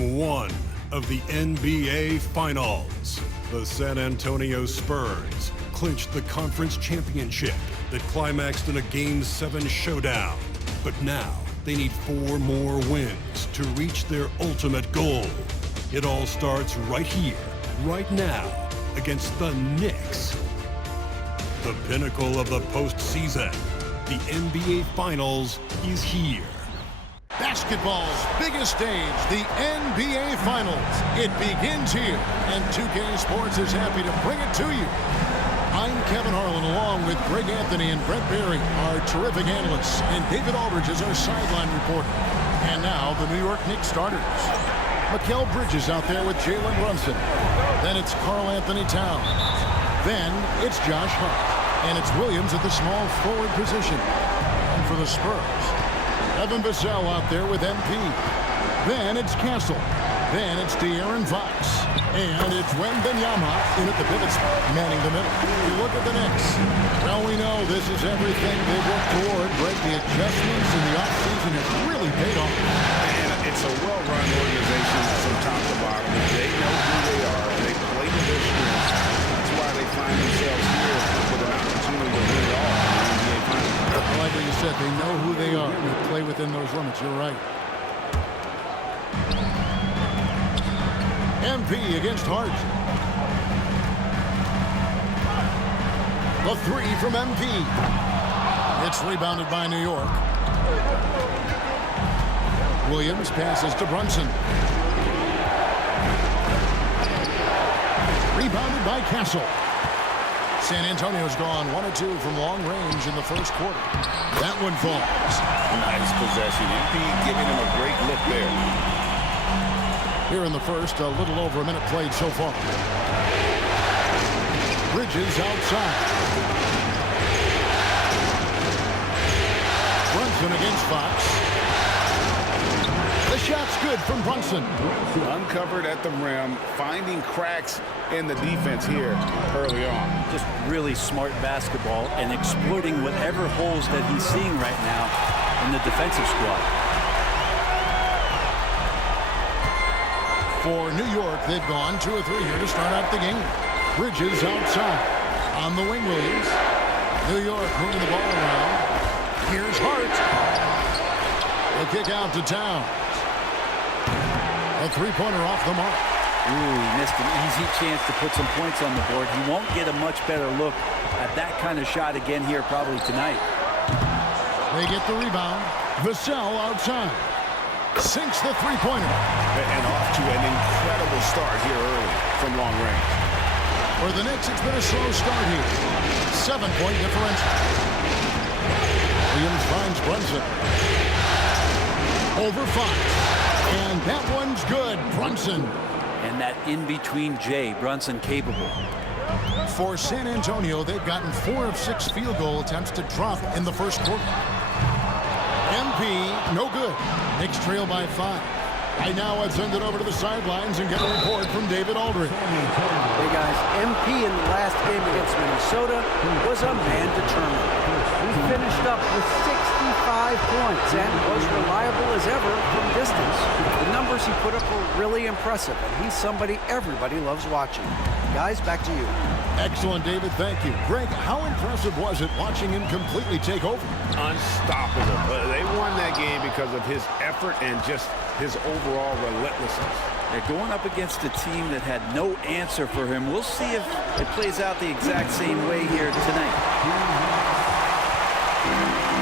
Game 1 of the NBA Finals. The San Antonio Spurs clinched the conference championship that climaxed in a Game 7 showdown. But now they need 4 more wins to reach their ultimate goal. It all starts right here, right now, against the Knicks. The pinnacle of the postseason, the NBA Finals, is here. Basketball's biggest stage, the NBA Finals. It begins here, and 2K Sports is happy to bring it to you. I'm Kevin Harlan, along with Greg Anthony and Brett Berry, our terrific analysts, and David Aldridge is our sideline reporter. And now, the New York Knicks starters. Mikal Bridges out there with Jalen Brunson. Then it's Karl Anthony Towns. Then it's Josh Hart. And it's Williams at the small forward position. And for the Spurs, Evan Vassell out there with MP. Then it's Castle. Then it's De'Aaron Fox. And it's Wembanyama in at the pivot spot, manning the middle. You look at the Knicks. Well, we know this is everything they've worked toward. Greg, the adjustments in the offseason have really paid off. And it's a well-run organization from top to bottom. They know who they are. They play to their strengths. That's why they find themselves here with an opportunity to win it all in the NBA Finals. I like what you said. They know who they are. They play within those limits. You're right. MP against Hart. The 3 from MP. It's rebounded by New York. Williams passes to Brunson. Rebounded by Castle. San Antonio's gone 1 of 2 from long range in the first quarter. That one falls. Nice possession. MP giving him a great look there. Here in the first, a little over a minute played so far. Bridges outside. Brunson against Fox. The shot's good from Brunson. Uncovered at the rim, finding cracks in the defense here early on. Just really smart basketball and exploiting whatever holes that he's seeing right now in the defensive squad. For New York, they've gone 2 of 3 here to start out the game. Bridges outside. On the wing, Williams. New York moving the ball around. Here's Hart. The kick out to Towns. A 3-pointer off the mark. Ooh, he missed an easy chance to put some points on the board. He won't get a much better look at that kind of shot again here probably tonight. They get the rebound. Vassell outside. Sinks the 3-pointer. And off to an incredible start here early from long range. For the Knicks, it's been a slow start here. 7-point differential. Williams finds Brunson. Over Fox. And that one's good. Brunson. And that in-between J, Brunson capable. For San Antonio, they've gotten 4 of 6 field goal attempts to drop in the first quarter. MP, no good. Knicks trail by 5. Right now, I'd send it over to the sidelines and get a report from David Aldridge. Hey, guys, MP in the last game against Minnesota was a man determined. He finished up with 65 points and was reliable as ever from distance. The numbers he put up were really impressive, and he's somebody everybody loves watching. Guys, back to you. Excellent, David. Thank you. Greg, how impressive was it watching him completely take over? Unstoppable. They won that game because of his effort and just his overall relentlessness. They're going up against a team that had no answer for him. We'll see if it plays out the exact same way here tonight.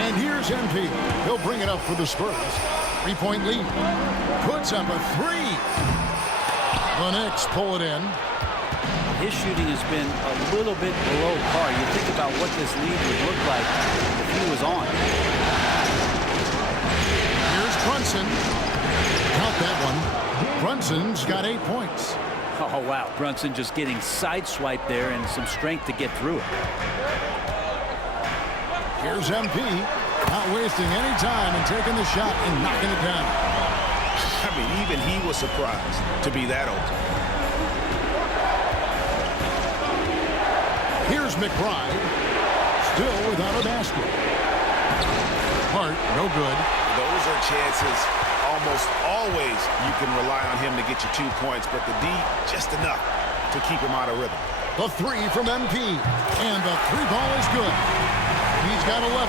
And here's MP. He'll bring it up for the Spurs. 3-point lead. Puts up a 3. The Knicks pull it in. His shooting has been a little bit below par. You think about what this lead would look like if he was on. Here's Brunson. Count that one. Brunson's got 8 points. Oh, wow. Brunson just getting sideswiped there and some strength to get through it. Here's MP. Not wasting any time and taking the shot and knocking it down. I mean, even he was surprised to be that open. Here's McBride. Still without a basket. Hart, no good. Those are chances almost always you can rely on him to get you 2 points, but the D, just enough to keep him out of rhythm. The three from MP, and the three ball is good. He's got 11.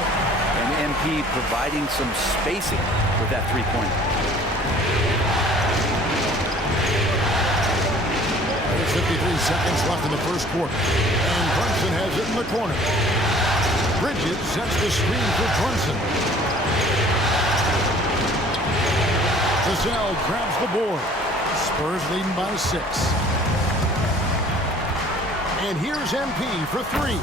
And MP providing some spacing with that three-pointer. There's 53 seconds left in the first quarter, and Brunson has it in the corner. Bridges sets the screen for Brunson. Vassell grabs the board. Spurs leading by 6. And here's MP for 3.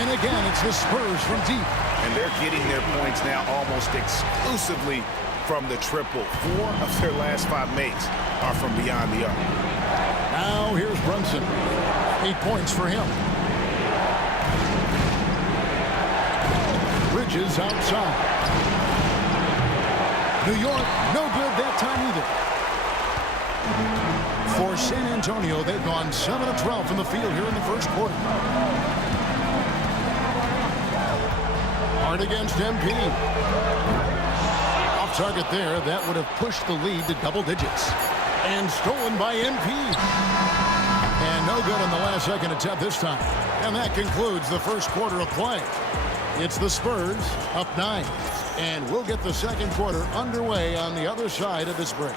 And again, it's the Spurs from deep. And they're getting their points now almost exclusively from the triple. 4 of their last 5 makes are from beyond the arc. Now here's Brunson. 8 points for him. Bridges outside. New York, no good that time either. For San Antonio, they've gone 7 of 12 from the field here in the first quarter. Hard against MP. Off target there, that would have pushed the lead to double digits. And stolen by MP. And no good on the last second attempt this time. And that concludes the first quarter of play. It's the Spurs up 9. And we'll get the second quarter underway on the other side of this break.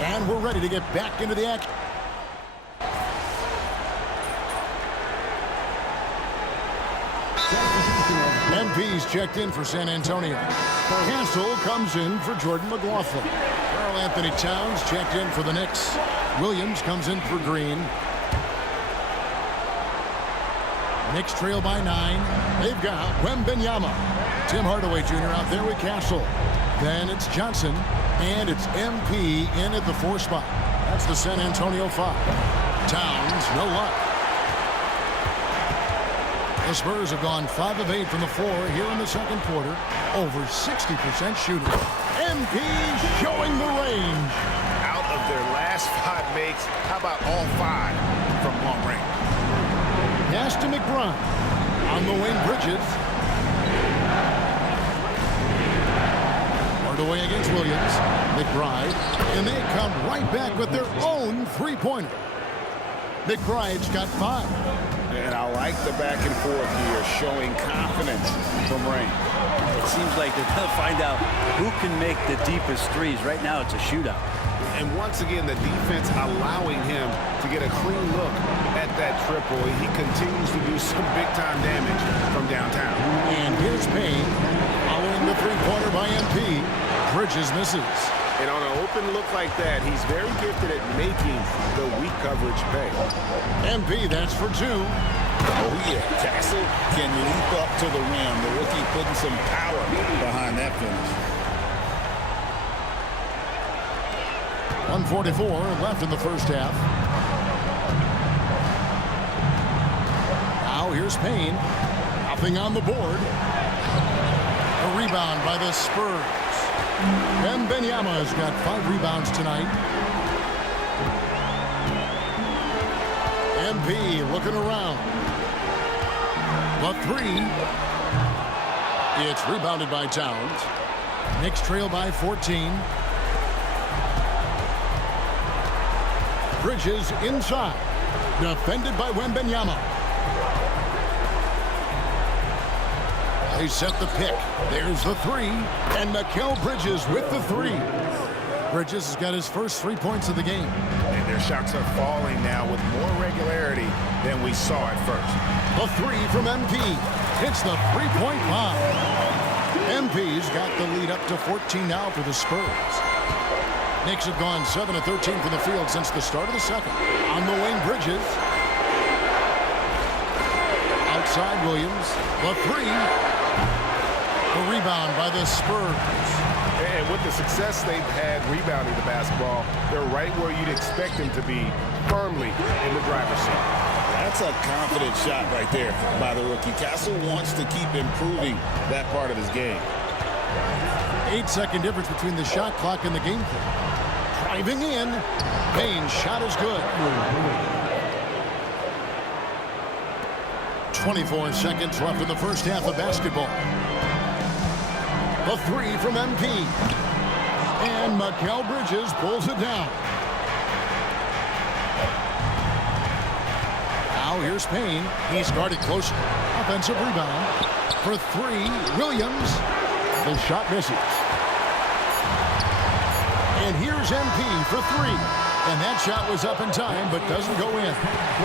And we're ready to get back into the action. MP's checked in for San Antonio. Castle comes in for Jordan McLaughlin. Karl Anthony Towns checked in for the Knicks. Williams comes in for Green. Knicks trail by 9. They've got Wembanyama. Tim Hardaway Jr. out there with Castle. Then it's Johnson, and it's MP in at the 4 spot. That's the San Antonio 5. Towns, no luck. The Spurs have gone 5 of 8 from the floor here in the second quarter. Over 60% shooting. MP showing the range. Out of their last 5 makes, how about all 5 from long range? Pass to McBride. On the wing, Bridges. Hardaway against Williams. McBride. And they come right back with their own three-pointer. McBride's got 5. And I like the back and forth here, showing confidence from range. It seems like they're going to find out who can make the deepest threes. Right now, it's a shootout. And once again, the defense allowing him to get a clean look at that triple. He continues to do some big-time damage from downtown. And here's Payne. Following the three-pointer by MP. Bridges misses. And on an open look like that, he's very gifted at making the weak coverage pay. MP, that's for 2. Oh, yeah. Castle can leap up to the rim. The rookie putting some power behind that finish. 1:44 left in the first half. Now here's Payne. Nothing on the board. A rebound by the Spurs. Wembanyama has got 5 rebounds tonight. MP looking around. The 3. It's rebounded by Towns. Knicks trail by 14. Bridges inside. Defended by Wembanyama. They set the pick. There's the 3. And Mikal Bridges with the 3. Bridges has got his first 3 points of the game. And their shots are falling now with more regularity than we saw at first. The 3 from MP. It's the three-point bomb. MP's got the lead up to 14 now for the Spurs. Knicks have gone 7 of 13 from the field since the start of the second. On the wing, Bridges. Outside, Williams. The 3. The rebound by the Spurs. And with the success they've had rebounding the basketball, they're right where you'd expect them to be, firmly in the driver's seat. That's a confident shot right there by the rookie. Castle wants to keep improving that part of his game. 8-second difference between the shot clock and the game clock. Driving in. Payne's shot is good. 24 seconds left in the first half of basketball. The three from MP. And Mikal Bridges pulls it down. Now here's Payne. He's guarded closer. Offensive rebound. For three, Williams. The shot misses. And here's MP for three. And that shot was up in time, but doesn't go in.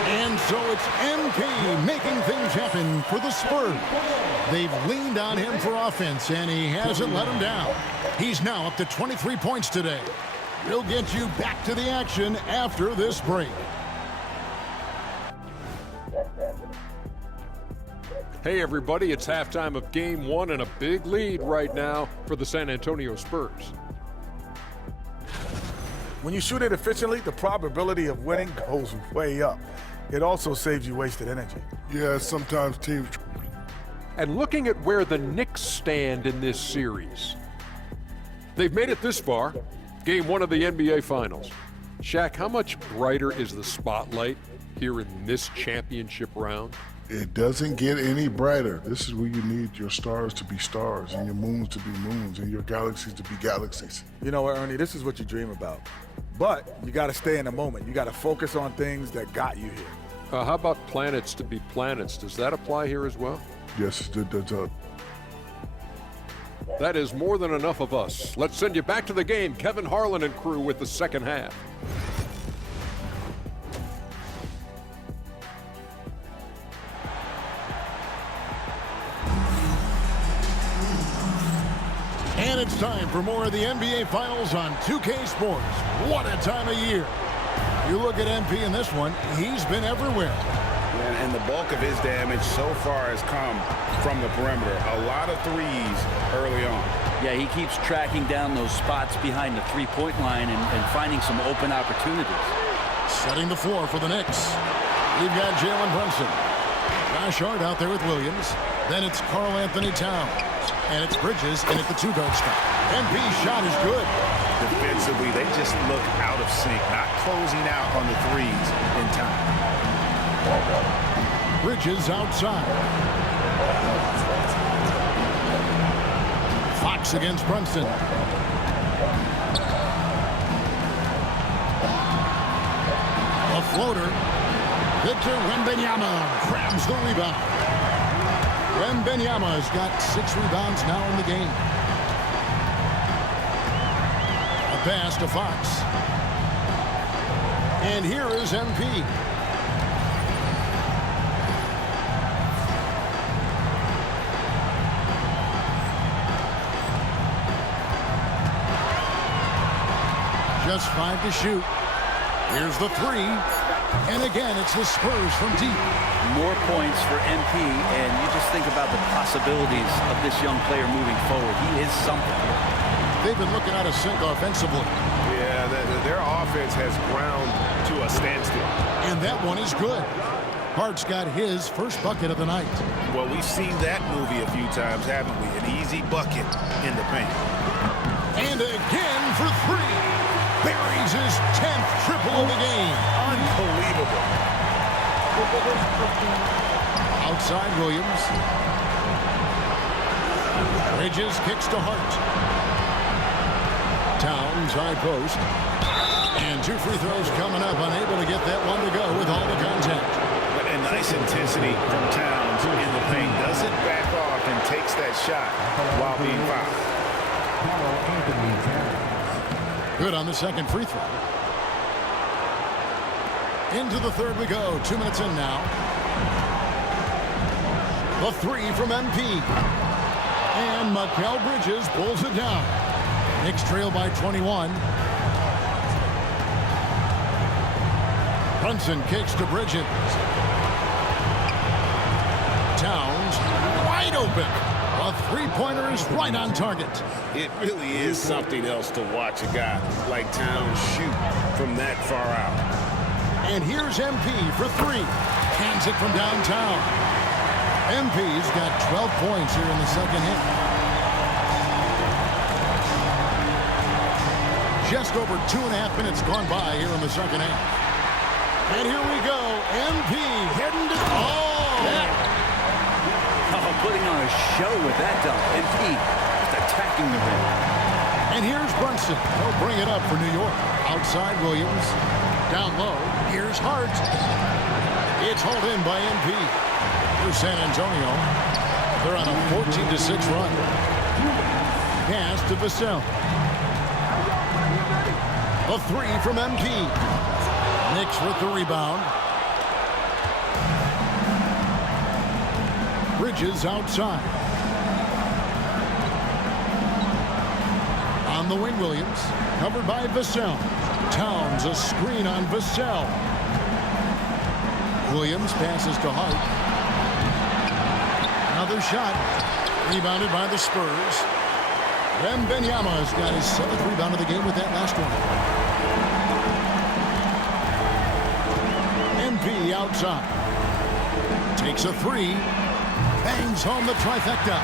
And so it's MP making things happen for the Spurs. They've leaned on him for offense, and he hasn't let them down. He's now up to 23 points today. We'll get you back to the action after this break. Hey everybody, it's halftime of game one and a big lead right now for the San Antonio Spurs. When you shoot it efficiently, the probability of winning goes way up. It also saves you wasted energy. Yeah, sometimes teams... And looking at where the Knicks stand in this series, they've made it this far, game one of the NBA Finals. Shaq, how much brighter is the spotlight here in this championship round? It doesn't get any brighter. This is where you need your stars to be stars and your moons to be moons and your galaxies to be galaxies. You know what, Ernie, this is what you dream about. But you got to stay in the moment. You got to focus on things that got you here. How about planets to be planets? Does that apply here as well? Yes, it does. That is more than enough of us. Let's send you back to the game. Kevin Harlan and crew with the second half. And it's time for more of the NBA Finals on 2K Sports. What a time of year. You look at MP in this one, he's been everywhere. And the bulk of his damage so far has come from the perimeter. A lot of threes early on. Yeah, he keeps tracking down those spots behind the three-point line and finding some open opportunities. Setting the floor for the Knicks. You've got Jalen Brunson. Josh Hart out there with Williams. Then it's Karl Anthony Towns. And it's Bridges in at the two-guard spot. MP's shot is good. Defensively, they just look out of sync, not closing out on the threes in time. Bridges outside. Fox against Brunson. A floater. Victor Wembanyama grabs the rebound. Wembanyama's got 6 rebounds now in the game. A pass to Fox. And here is MP. Just 5 to shoot. Here's the 3. And again, it's the Spurs from deep. More points for MP, and you just think about the possibilities of this young player moving forward. He is something. They've been looking out of sync offensively. Yeah, their offense has ground to a standstill. And that one is good. Hart's got his first bucket of the night. Well, we've seen that movie a few times, haven't we? An easy bucket in the paint. And again for 3. Buries his 10th triple of the game. Unbelievable. Outside Williams. Bridges kicks to Hart. Towns high post. And 2 free throws coming up. Unable to get that one to go with all the contact. A nice intensity from Towns in the paint. Doesn't back off and takes that shot while being fouled. Good on the second free throw. Into the third we go. 2 minutes in now. The 3 from MP. And Mikal Bridges pulls it down. Knicks trail by 21. Brunson kicks to Bridges. Towns wide open. A three-pointer is right on target. It really is something else to watch a guy like Towns shoot from that far out. And here's MP for 3. Hands it from downtown. MP's got 12 points here in the second half. Just over 2.5 minutes gone by here in the second half. And here we go. MP heading to... Putting on a show with that dunk. MP just attacking the rim. And here's Brunson. He'll bring it up for New York. Outside Williams. Down low. Here's Hart. It's hauled in by MP. Here's San Antonio. They're on a 14-6 run. Pass to Vassell. A three from MP. Knicks with the rebound. Bridges outside. On the wing, Williams. Covered by Vassell. Towns a screen on Vassell. Williams passes to Hart. Another shot. Rebounded by the Spurs. Wembanyama's got his 7th rebound of the game with that last one. MP outside. Takes a three. Bangs home the trifecta.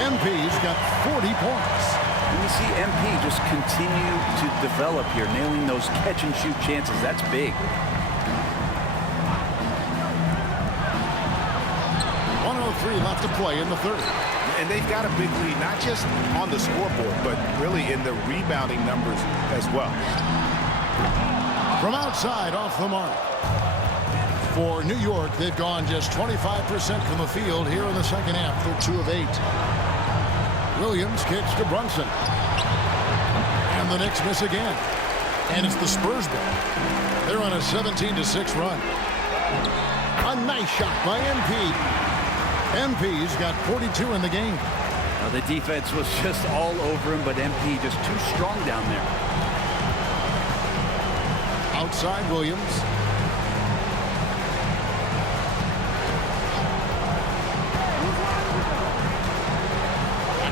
MP's got 40 points. And you see MP just continue to develop here, nailing those catch-and-shoot chances. That's big. 1:03 left to play in the third. And they've got a big lead, not just on the scoreboard, but really in the rebounding numbers as well. From outside, off the mark. For New York, they've gone just 25% from the field here in the second half. They're 2 of 8. Williams kicks to Brunson. And the Knicks miss again. And it's the Spurs ball. They're on a 17-6 run. A nice shot by MP. MP's got 42 in the game. Well, the defense was just all over him, but MP just too strong down there. Outside Williams.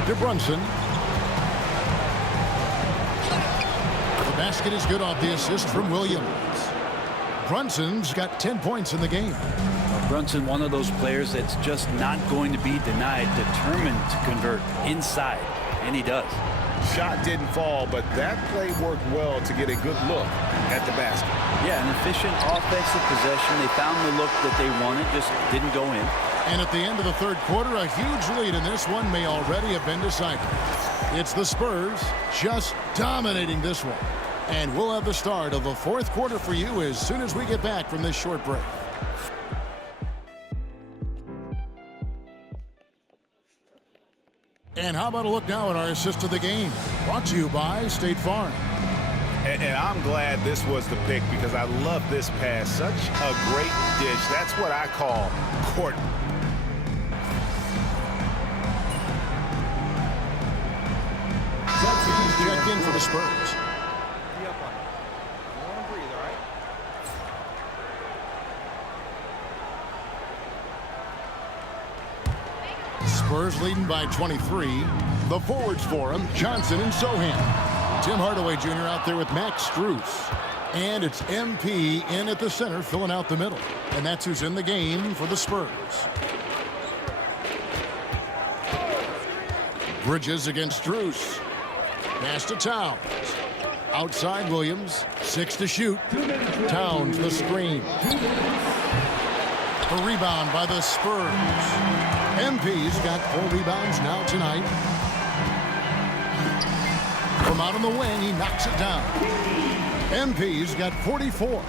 To Brunson. The basket is good off the assist from Williams. Brunson's got 10 points in the game. Brunson, one of those players that's just not going to be denied, determined to convert inside, and he does. Shot didn't fall, but that play worked well to get a good look at the basket. Yeah, an efficient offensive possession. They found the look that they wanted, just didn't go in. And at the end of the third quarter, a huge lead in this one may already have been decided. It's the Spurs just dominating this one. And we'll have the start of the fourth quarter for you as soon as we get back from this short break. And how about a look now at our assist of the game? Brought to you by State Farm. And I'm glad this was the pick because I love this pass. Such a great dish. That's what I call court. Check in for the Spurs. Spurs leading by 23. The forwards for him, Johnson and Sohan. Tim Hardaway Jr. out there with Max Strus. And it's MP in at the center, filling out the middle. And that's who's in the game for the Spurs. Bridges against Strus. Pass to Towns. Outside Williams. 6 to shoot. Towns the screen. The rebound by the Spurs. MP's got 4 rebounds now tonight. From out on the wing, he knocks it down. MP's got 44.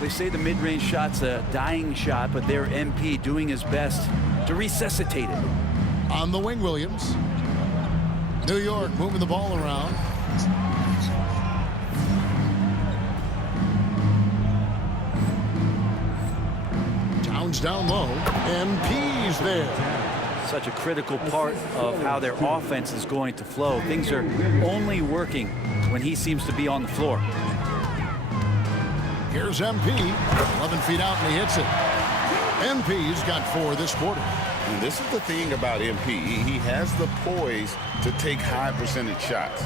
They say the mid-range shot's a dying shot, but they're MP doing his best to resuscitate it. On the wing, Williams. New York moving the ball around. Towns down low. MP's there. Such a critical part of how their offense is going to flow. Things are only working when he seems to be on the floor. Here's MP. 11 feet out and he hits it. MP's got 4 this quarter. And this is the thing about MP. He has the poise to take high percentage shots.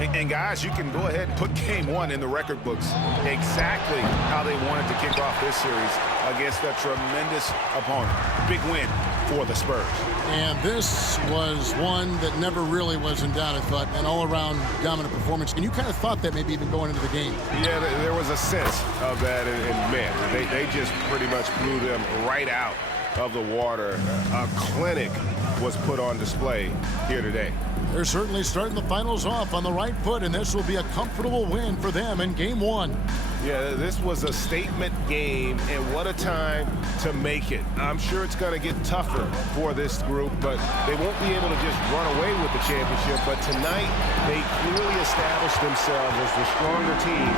And guys, you can go ahead and put game 1 in the record books exactly how they wanted to kick off this series against a tremendous opponent. Big win for the Spurs. And this was one that never really was in doubt, I thought, an all-around dominant performance. And you kind of thought that maybe even going into the game. Yeah, there was a sense of that in men. They just pretty much blew them right out of the water. A clinic was put on display here today. They're certainly starting the finals off on the right foot, and this will be a comfortable win for them in Game 1. Yeah, this was a statement game, and what a time to make it. I'm sure it's going to get tougher for this group, but they won't be able to just run away with the championship. But tonight, they clearly established themselves as the stronger team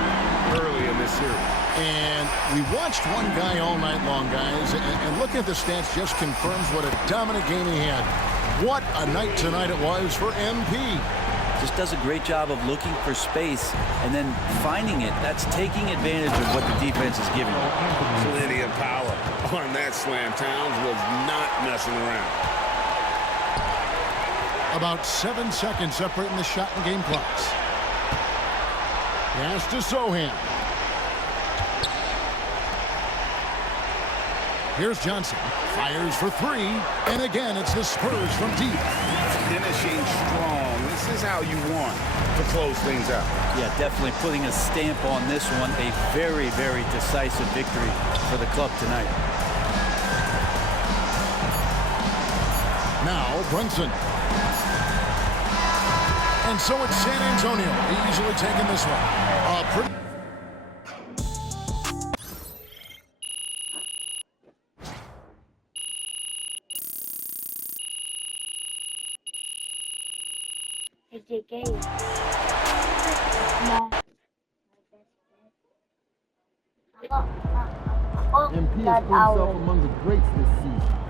early in this series. And we watched one guy all night long, guys, and looking at the stats just confirms what a dominant game he had. What a night tonight it was for MP. Just does a great job of looking for space and then finding it. That's taking advantage of what the defense is giving you. Plenty of power on that slam. Towns was not messing around. About 7 seconds separating the shot and game clocks. Pass to Sohan. Here's Johnson. Fires for three. And again, it's the Spurs from deep. Finishing strong. This is how you want to close things out. Yeah, definitely putting a stamp on this one. A very, very decisive victory for the club tonight. Now, Brunson. And so it's San Antonio easily taking this one. MP has put himself among the greats this season.